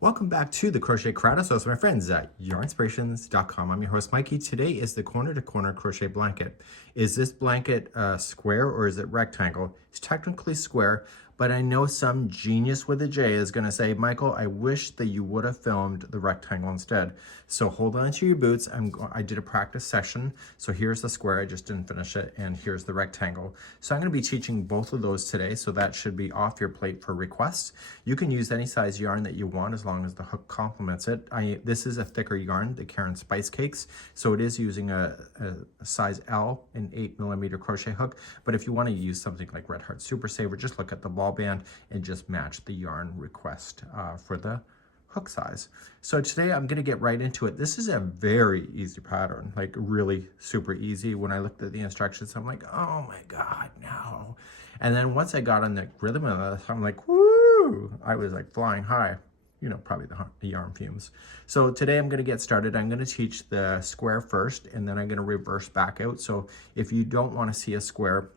Welcome back to the Crochet Crowd. So, my friends at yarnspirations.com. I'm your host, Mikey. Today is the corner to corner crochet blanket. Is this blanket square or is it rectangle? It's technically square, but I know some genius with a J is going to say, Michael, I wish that you would have filmed the rectangle instead. So hold on to your boots. I did a practice session. So here's the square. I just didn't finish it. And here's the rectangle. So I'm going to be teaching both of those today. So that should be off your plate for requests. You can use any size yarn that you want as long as the hook complements it. This is a thicker yarn, the Karen Spice Cakes. So it is using a size L, an 8mm crochet hook. But if you want to use something like Red Heart Super Saver, just look at the ball band and just match the yarn request for the hook size. So today I'm going to get right into it. This is a very easy pattern, like really super easy. When I looked at the instructions, I'm like, oh my God, no. And then once I got on the rhythm of this, I'm like, woo, I was like flying high. You know, probably the yarn fumes. So today I'm going to get started. I'm going to teach the square first, and then I'm going to reverse back out. So if you don't want to see a square,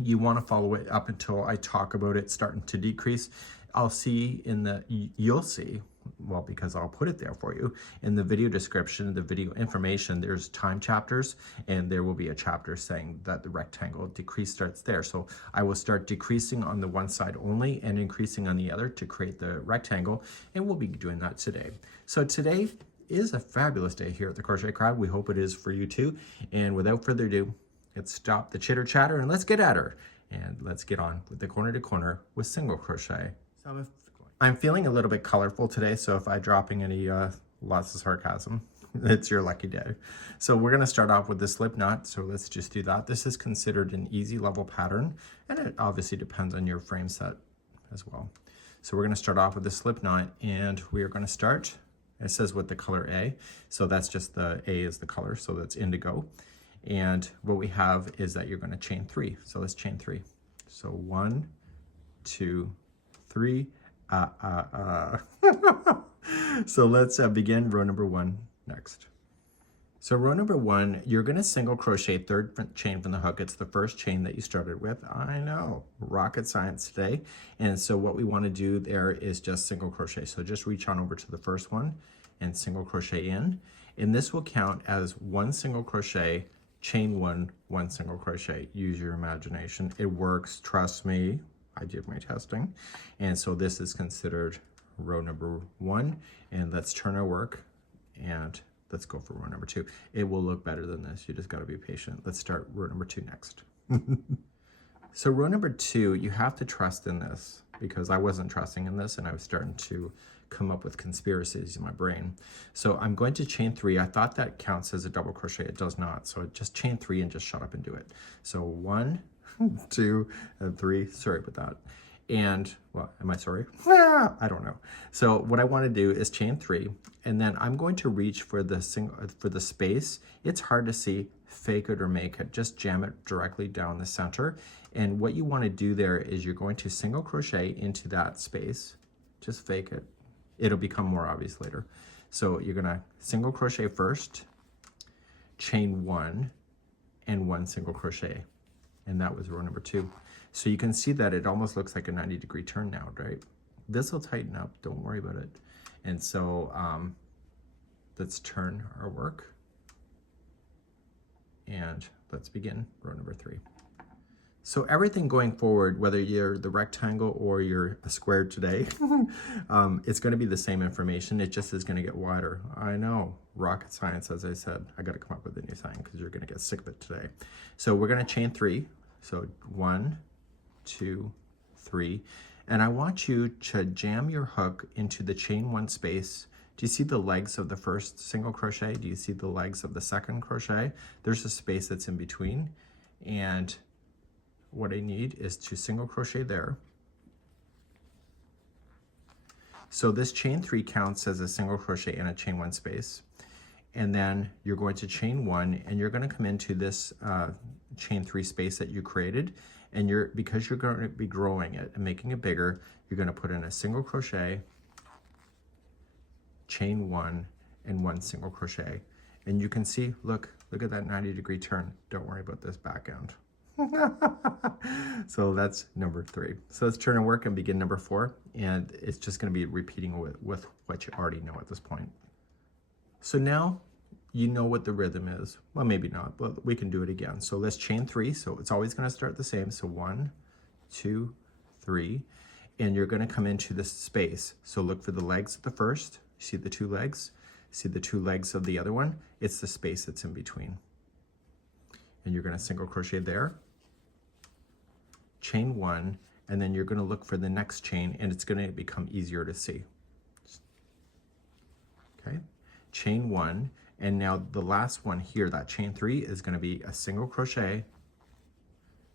you want to follow it up until I talk about it starting to decrease. You'll see, well, because I'll put it there for you, in the video description, the video information, there's time chapters, and there will be a chapter saying that the rectangle decrease starts there. So I will start decreasing on the one side only and increasing on the other to create the rectangle, and we'll be doing that today. So today is a fabulous day here at the Crochet Crowd. We hope it is for you too. And without further ado, let's stop the chitter chatter and let's get at her. And let's get on with the corner to corner with single crochet. So I'm feeling a little bit colorful today, so if I'm dropping any lots of sarcasm, it's your lucky day. So we're going to start off with the slip knot, so let's just do that. This is considered an easy level pattern, and it obviously depends on your frame set as well. So we're going to start off with the slip knot, and we are going to start, it says with the color A, so that's just the A is the color, so that's indigo. And what we have is that you're going to chain 3. So let's chain 3. So 1, 2, 3. So let's begin row number 1 next. So row number 1, you're going to single crochet third chain from the hook. It's the first chain that you started with. I know, rocket science today. And so what we want to do there is just single crochet. So just reach on over to the first one and single crochet in. And this will count as 1 single crochet, chain 1, 1 single crochet. Use your imagination. It works, trust me. I did my testing. And so this is considered row number 1. And let's turn our work and let's go for row number 2. It will look better than this. You just got to be patient. Let's start row number 2 next. So row number 2, you have to trust in this because I wasn't trusting in this and I was starting to come up with conspiracies in my brain. So I'm going to chain 3. I thought that counts as a double crochet. It does not. So just chain 3 and just shut up and do it. So 1, 2, and 3. Sorry about that. And, well, am I sorry? I don't know. So what I want to do is chain 3, and then I'm going to reach for the space. It's hard to see. Fake it or make it. Just jam it directly down the center. And what you want to do there is you're going to single crochet into that space. Just fake it. It'll become more obvious later. So you're going to single crochet first, chain 1, and 1 single crochet. And that was row number 2. So you can see that it almost looks like a 90-degree turn now, right? This will tighten up, don't worry about it. And so let's turn our work. And let's begin row number 3. So everything going forward, whether you're the rectangle or you're a square today, it's going to be the same information. It just is going to get wider. I know, rocket science, as I said. I got to come up with a new sign because you're going to get sick of it today. So we're going to chain 3. So 1, 2, 3. And I want you to jam your hook into the chain 1 space. Do you see the legs of the first single crochet? Do you see the legs of the second crochet? There's a space that's in between. And what I need is to single crochet there. So this chain 3 counts as a single crochet in a chain 1 space. And then you're going to chain 1 and you're going to come into this chain 3 space that you created. And because you're going to be growing it and making it bigger, you're going to put in a single crochet, chain 1, and 1 single crochet. And you can see, look at that 90-degree turn. Don't worry about this back end. So that's number 3. So let's turn and work and begin number 4. And it's just going to be repeating with what you already know at this point. So now you know what the rhythm is. Well, maybe not, but we can do it again. So let's chain 3. So it's always going to start the same. So 1, 2, 3. And you're going to come into this space. So look for the legs of the first. See the 2 legs? See the 2 legs of the other one? It's the space that's in between. And you're going to single crochet there, chain 1, and then you're going to look for the next chain, and it's going to become easier to see. Okay, chain 1, and now the last one here, that chain 3, is going to be a single crochet,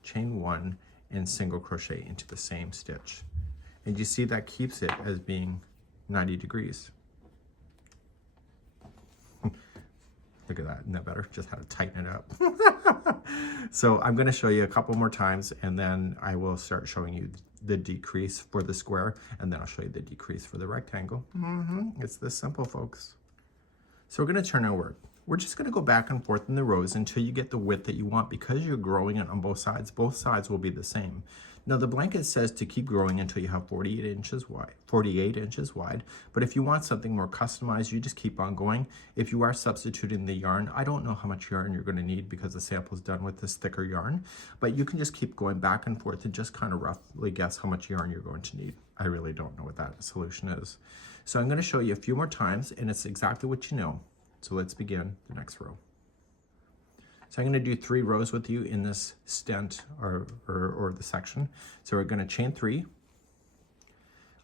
chain 1, and single crochet into the same stitch. And you see that keeps it as being 90 degrees. Look at that, isn't that better? Just had to tighten it up. So I'm going to show you a couple more times, and then I will start showing you the decrease for the square, and then I'll show you the decrease for the rectangle. It's this simple, folks. So we're going to turn our work. We're just going to go back and forth in the rows until you get the width that you want. Because you're growing it on both sides will be the same. Now the blanket says to keep growing until you have 48 inches wide, but if you want something more customized, you just keep on going. If you are substituting the yarn, I don't know how much yarn you're going to need because the sample is done with this thicker yarn, but you can just keep going back and forth and just kind of roughly guess how much yarn you're going to need. I really don't know what that solution is. So I'm going to show you a few more times, and it's exactly what you know. So let's begin the next row. So I'm going to do 3 rows with you in this stent or the section. So we're going to chain 3,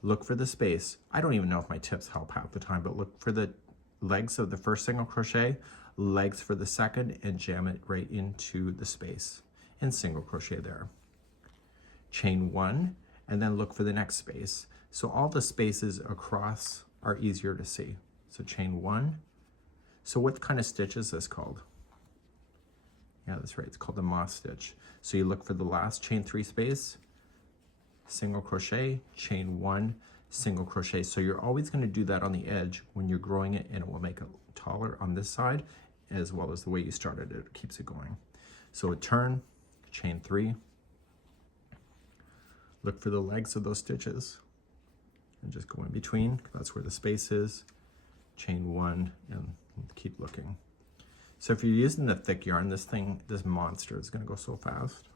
look for the space. I don't even know if my tips help half the time, but look for the legs of the first single crochet, legs for the second, and jam it right into the space and single crochet there. Chain 1, and then look for the next space. So all the spaces across are easier to see. So chain 1. So what kind of stitch is this called? Yeah, that's right, it's called a moss stitch. So you look for the last chain 3 space, single crochet, chain 1, single crochet. So you're always going to do that on the edge when you're growing it, and it will make it taller on this side as well as the way you started it. It keeps it going. So a turn, chain 3, look for the legs of those stitches and just go in between. That's where the space is. Chain 1 and keep looking. So if you're using the thick yarn, this monster is going to go so fast.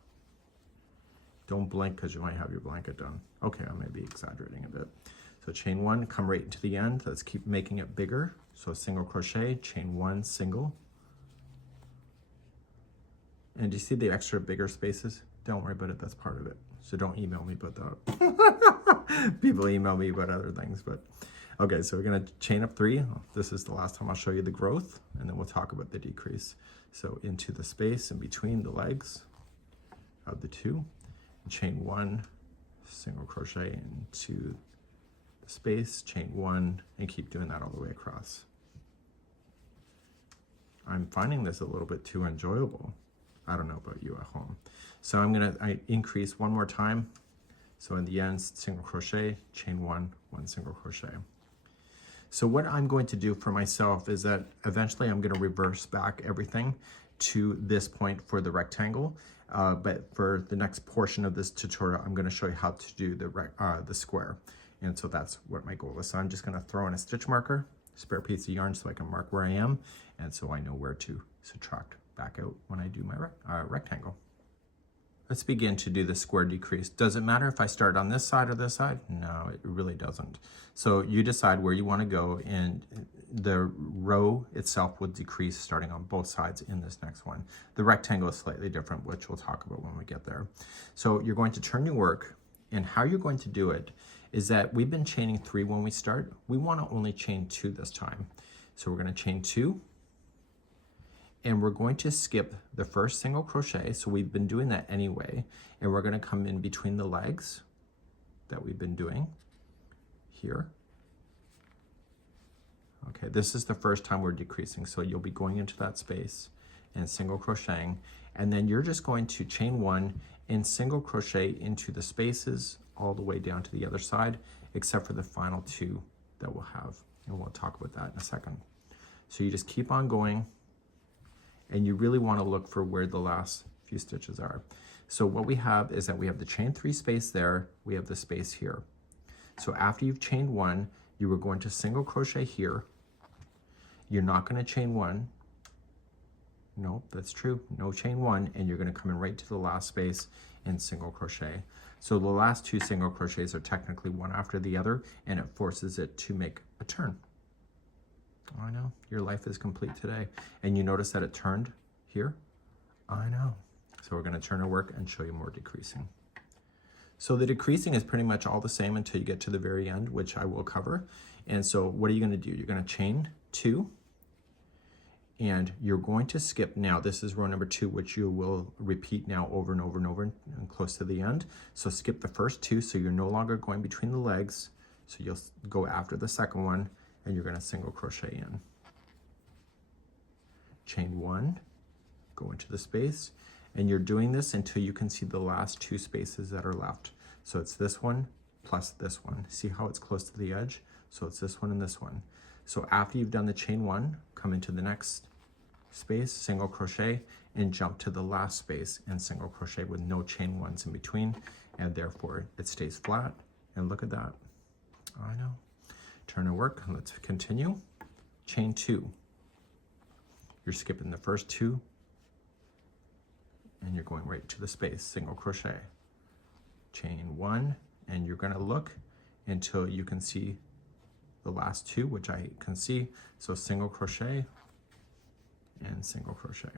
Don't blink because you might have your blanket done. Okay, I may be exaggerating a bit. So chain 1, come right into the end. Let's keep making it bigger. So single crochet, chain 1, single. And do you see the extra bigger spaces? Don't worry about it, that's part of it. So don't email me about that. People email me about other things, but okay, so we're going to chain up 3. This is the last time I'll show you the growth, and then we'll talk about the decrease. So into the space in between the legs of the 2, chain 1, single crochet into the space, chain 1, and keep doing that all the way across. I'm finding this a little bit too enjoyable. I don't know about you at home. So I'm going to increase one more time. So in the end, single crochet, chain 1, 1 single crochet. So what I'm going to do for myself is that eventually I'm going to reverse back everything to this point for the rectangle. But for the next portion of this tutorial, I'm going to show you how to do the square. And so that's what my goal is. So I'm just going to throw in a stitch marker, spare piece of yarn so I can mark where I am. And so I know where to subtract back out when I do my rectangle. Let's begin to do the square decrease. Does it matter if I start on this side or this side? No, it really doesn't. So you decide where you want to go, and the row itself will decrease starting on both sides in this next one. The rectangle is slightly different, which we'll talk about when we get there. So you're going to turn your work, and how you're going to do it is that we've been chaining 3 when we start. We want to only chain 2 this time. So we're going to chain 2. And we're going to skip the first single crochet. So we've been doing that anyway. And we're going to come in between the legs that we've been doing here. Okay, this is the first time we're decreasing. So you'll be going into that space and single crocheting. And then you're just going to chain 1 and single crochet into the spaces all the way down to the other side, except for the final 2 that we'll have. And we'll talk about that in a second. So you just keep on going. And you really want to look for where the last few stitches are. So what we have is that we have the chain 3 space there, we have the space here. So after you've chained 1, you are going to single crochet here. You're not going to chain 1. Nope, that's true. No chain 1, and you're going to come in right to the last space and single crochet. So the last 2 single crochets are technically one after the other, and it forces it to make a turn. I know, your life is complete today. And you notice that it turned here? I know. So we're going to turn our work and show you more decreasing. So the decreasing is pretty much all the same until you get to the very end, which I will cover. And so what are you going to do? You're going to chain 2, and you're going to skip now. This is row number 2, which you will repeat now over and over and over and close to the end. So skip the first 2, so you're no longer going between the legs. So you'll go after the second one, and you're going to single crochet in. Chain 1, go into the space, and you're doing this until you can see the last 2 spaces that are left. So it's this one plus this one. See how it's close to the edge? So it's this one and this one. So after you've done the chain 1, come into the next space, single crochet, and jump to the last space and single crochet with no chain 1s in between, and therefore it stays flat. And look at that. I know. Turn our work, let's continue. Chain 2. You're skipping the first 2, and you're going right to the space, single crochet. Chain 1, and you're going to look until you can see the last 2, which I can see. So single crochet and single crochet.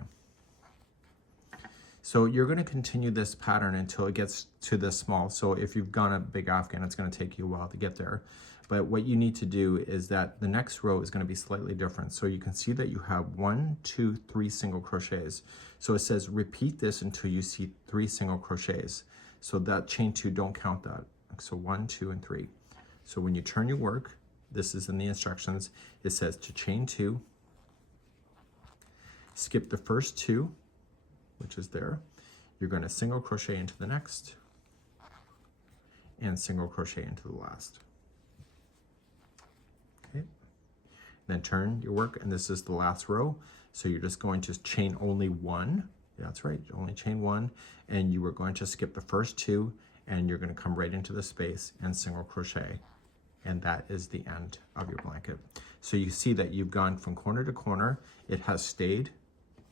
So you're going to continue this pattern until it gets to this small. So if you've gone a big afghan, it's going to take you a while to get there. But what you need to do is that the next row is going to be slightly different. So you can see that you have 1, 2, 3 single crochets. So it says repeat this until you see 3 single crochets. So that chain 2, don't count that. So 1, 2, and 3. So when you turn your work, this is in the instructions, it says to chain 2, skip the first 2, which is there. You're going to single crochet into the next and single crochet into the last. Okay. Then turn your work, and this is the last row. So you're just going to chain only 1. Yeah, that's right, only chain 1, and you are going to skip the first 2, and you're going to come right into the space and single crochet. And that is the end of your blanket. So you see that you've gone from corner to corner. It has stayed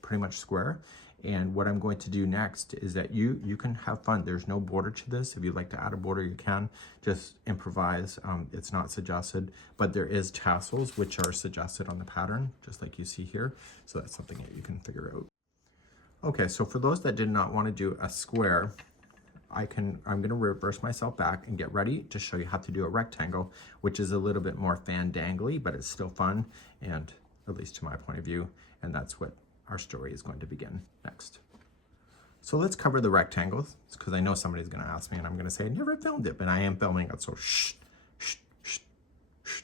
pretty much square. And what I'm going to do next is that you can have fun. There's no border to this. If you'd like to add a border, you can. Just improvise. It's not suggested, but there is tassels, which are suggested on the pattern, just like you see here. So that's something that you can figure out. Okay, so for those that did not want to do a square, I'm going to reverse myself back and get ready to show you how to do a rectangle, which is a little bit more fandangly, but it's still fun, and at least to my point of view, and that's what our story is going to begin next. So let's cover the rectangles, because I know somebody's going to ask me, and I'm going to say, I never filmed it, but I am filming it, so shh, shh, shh, shh.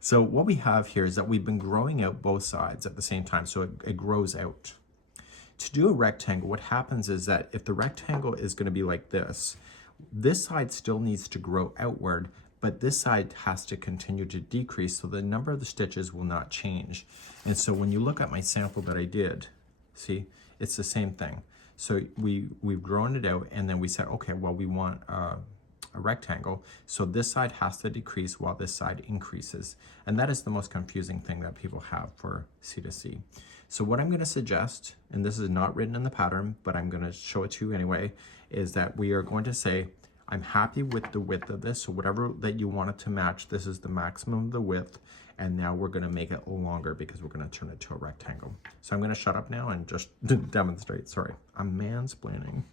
So what we have here is that we've been growing out both sides at the same time, so it grows out. To do a rectangle, what happens is that if the rectangle is going to be like this side still needs to grow outward, but this side has to continue to decrease, so the number of the stitches will not change. And so when you look at my sample that I did, see, it's the same thing. So we've grown it out, and then we said, okay, well, we want a rectangle, so this side has to decrease while this side increases. And that is the most confusing thing that people have for C2C. So what I'm going to suggest, and this is not written in the pattern, but I'm going to show it to you anyway, is that we are going to say, I'm happy with the width of this, so whatever that you want it to match, this is the maximum of the width, and now we're going to make it longer because we're going to turn it to a rectangle. So I'm going to shut up now and just demonstrate. Sorry, I'm mansplaining.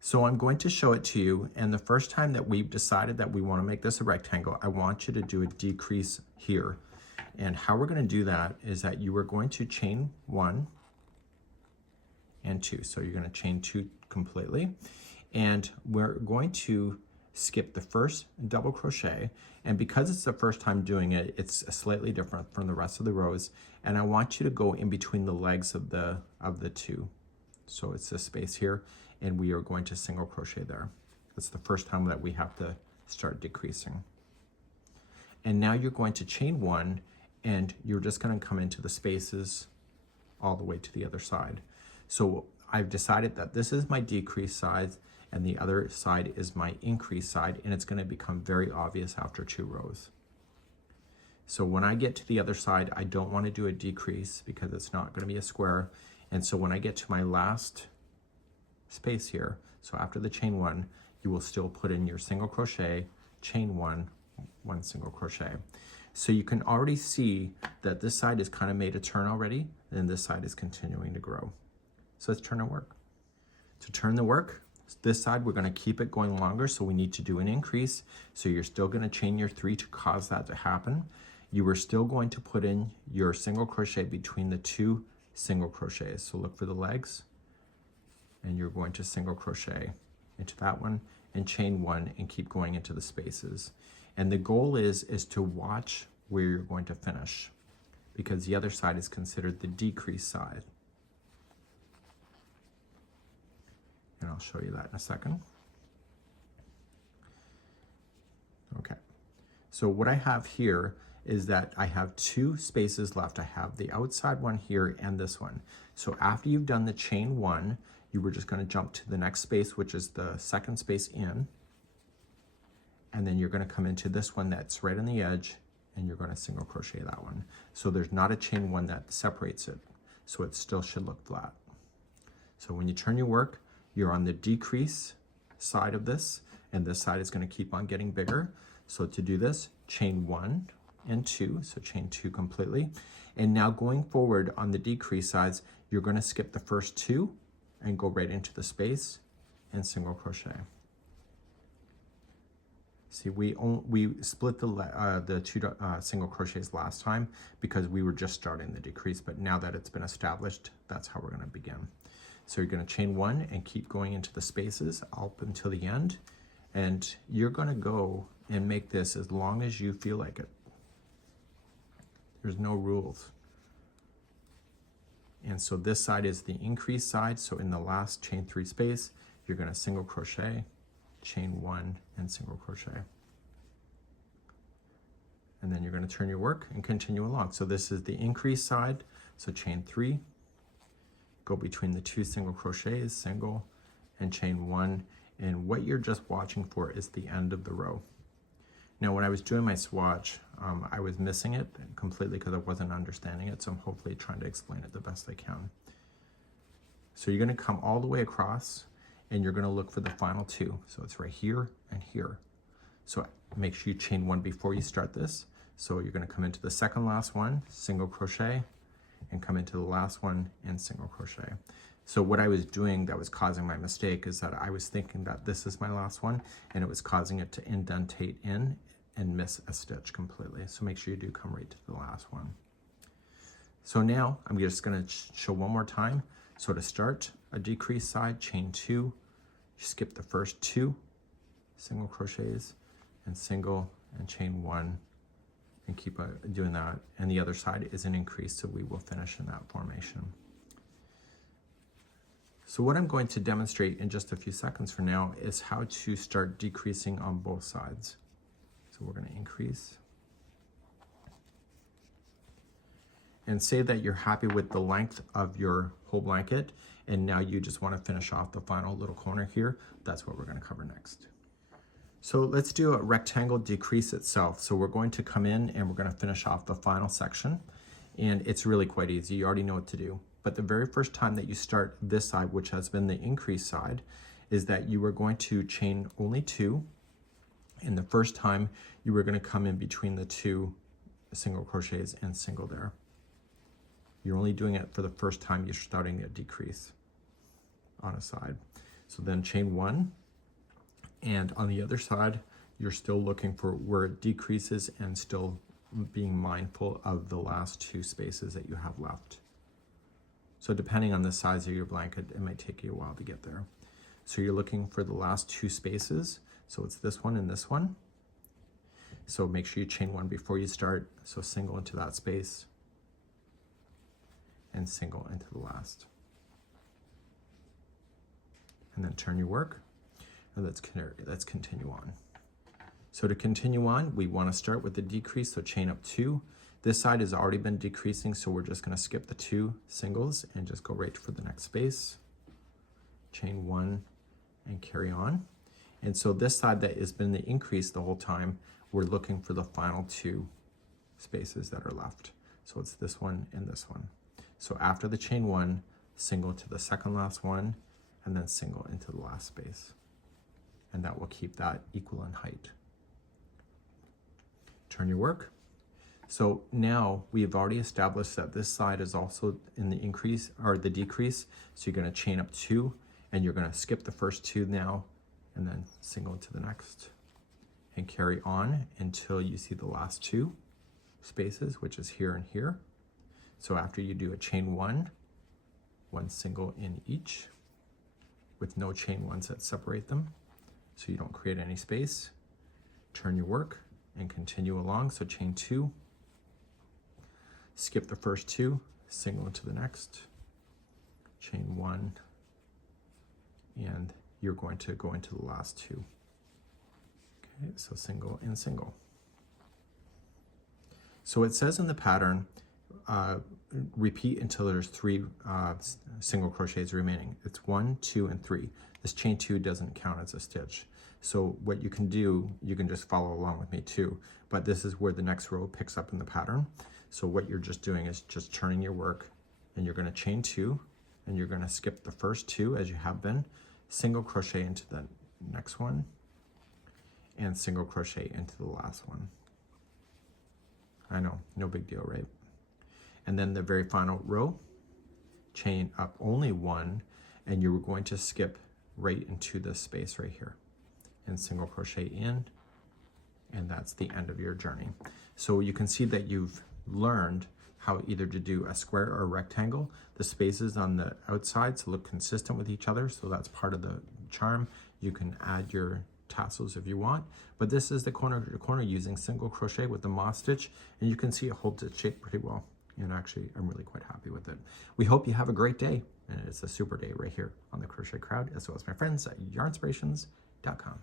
So I'm going to show it to you, and the first time that we've decided that we want to make this a rectangle, I want you to do a decrease here. And how we're going to do that is that you are going to chain 1 and 2. So you're going to chain 2 completely. And we're going to skip the first double crochet. And because it's the first time doing it, it's slightly different from the rest of the rows. And I want you to go in between the legs of the 2. So it's this space here, and we are going to single crochet there. That's the first time that we have to start decreasing. And now you're going to chain 1, and you're just going to come into the spaces all the way to the other side. So I've decided that this is my decrease side and the other side is my increase side, and it's going to become very obvious after 2 rows. So when I get to the other side, I don't want to do a decrease because it's not going to be a square. And so when I get to my last space here, so after the chain 1, you will still put in your single crochet, chain 1, 1 single crochet. So you can already see that this side is kind of made a turn already, and this side is continuing to grow. So let's turn our work. To turn the work, this side we're going to keep it going longer, so we need to do an increase. So you're still going to chain your 3 to cause that to happen. You are still going to put in your single crochet between the 2 single crochets. So look for the legs, and you're going to single crochet into that one and chain 1 and keep going into the spaces. And the goal is to watch where you're going to finish, because the other side is considered the decrease side. And I'll show you that in a second. Okay, so what I have here is that I have 2 spaces left. I have the outside one here and this one. So after you've done the chain 1, you were just going to jump to the next space, which is the second space in, and then you're going to come into this one that's right on the edge, and you're going to single crochet that one. So there's not a chain 1 that separates it, so it still should look flat. So when you turn your work, you're on the decrease side of this, and this side is going to keep on getting bigger. So to do this, chain 1 and 2, so chain 2 completely. And now going forward on the decrease sides, you're going to skip the first 2 and go right into the space and single crochet. See, we split the 2 single crochets last time because we were just starting the decrease, but now that it's been established, that's how we're going to begin. So you're going to chain 1 and keep going into the spaces up until the end, and you're going to go and make this as long as you feel like it. There's no rules. And so this side is the increase side, so in the last chain 3 space, you're going to single crochet, chain 1 and single crochet. And then you're going to turn your work and continue along. So this is the increase side, so chain 3, go between the 2 single crochets, single, and chain 1, and what you're just watching for is the end of the row. Now when I was doing my swatch, I was missing it completely because I wasn't understanding it, so I'm hopefully trying to explain it the best I can. So you're going to come all the way across, and you're going to look for the final 2. So it's right here and here. So make sure you chain 1 before you start this. So you're going to come into the second last one, single crochet, and come into the last one and single crochet. So what I was doing that was causing my mistake is that I was thinking that this is my last one, and it was causing it to indentate in and miss a stitch completely. So make sure you do come right to the last one. So now I'm just going to show one more time. So to start a decrease side, chain 2, skip the first 2 single crochets and single and chain 1, and keep doing that. And the other side is an increase, so we will finish in that formation. So what I'm going to demonstrate in just a few seconds from now is how to start decreasing on both sides. So we're going to increase. And say that you're happy with the length of your whole blanket, and now you just want to finish off the final little corner here. That's what we're going to cover next. So let's do a rectangle decrease itself. So we're going to come in and we're going to finish off the final section, and it's really quite easy. You already know what to do. But the very first time that you start this side, which has been the increase side, is that you are going to chain only 2. And the first time you were going to come in between the 2 single crochets and single there. You're only doing it for the first time you're starting a decrease on a side. So then chain 1, and on the other side, you're still looking for where it decreases and still being mindful of the last 2 spaces that you have left. So depending on the size of your blanket, it might take you a while to get there. So you're looking for the last 2 spaces. So it's this one and this one. So make sure you chain 1 before you start. So single into that space and single into the last. And then turn your work, and let's continue on. So to continue on, we want to start with the decrease, so chain up 2. This side has already been decreasing, so we're just going to skip the 2 singles and just go right for the next space chain 1 and carry on. And so this side that has been the increase the whole time, we're looking for the final 2 spaces that are left. So it's this one and this one. So after the chain 1, single to the second last one, and then single into the last space. And that will keep that equal in height. Turn your work. So now we've already established that this side is also in the increase or the decrease. So you're going to chain up 2 and you're going to skip the first 2 now and then single into the next and carry on until you see the last 2 spaces, which is here and here. So after you do a chain 1, 1 single in each with no chain 1s that separate them so you don't create any space. Turn your work and continue along. So chain 2, skip the first 2, single into the next, chain 1, and you're going to go into the last 2. Okay, so single and single. So it says in the pattern, repeat until there's 3 single crochets remaining. It's 1, 2, and 3. This chain 2 doesn't count as a stitch. So what you can do, you can just follow along with me too, but this is where the next row picks up in the pattern. So what you're just doing is just turning your work, and you're going to chain 2, and you're going to skip the first 2 as you have been, single crochet into the next one, and single crochet into the last one. I know, no big deal, right? And then the very final row, chain up only 1, and you're going to skip right into this space right here and single crochet in, and that's the end of your journey. So you can see that you've learned how either to do a square or a rectangle. The spaces on the outsides look consistent with each other, so that's part of the charm. You can add your tassels if you want, but this is the corner to corner using single crochet with the moss stitch, and you can see it holds its shape pretty well. And actually, I'm really quite happy with it. We hope you have a great day, and it's a super day right here on the Crochet Crowd, as well as my friends at yarnspirations.com.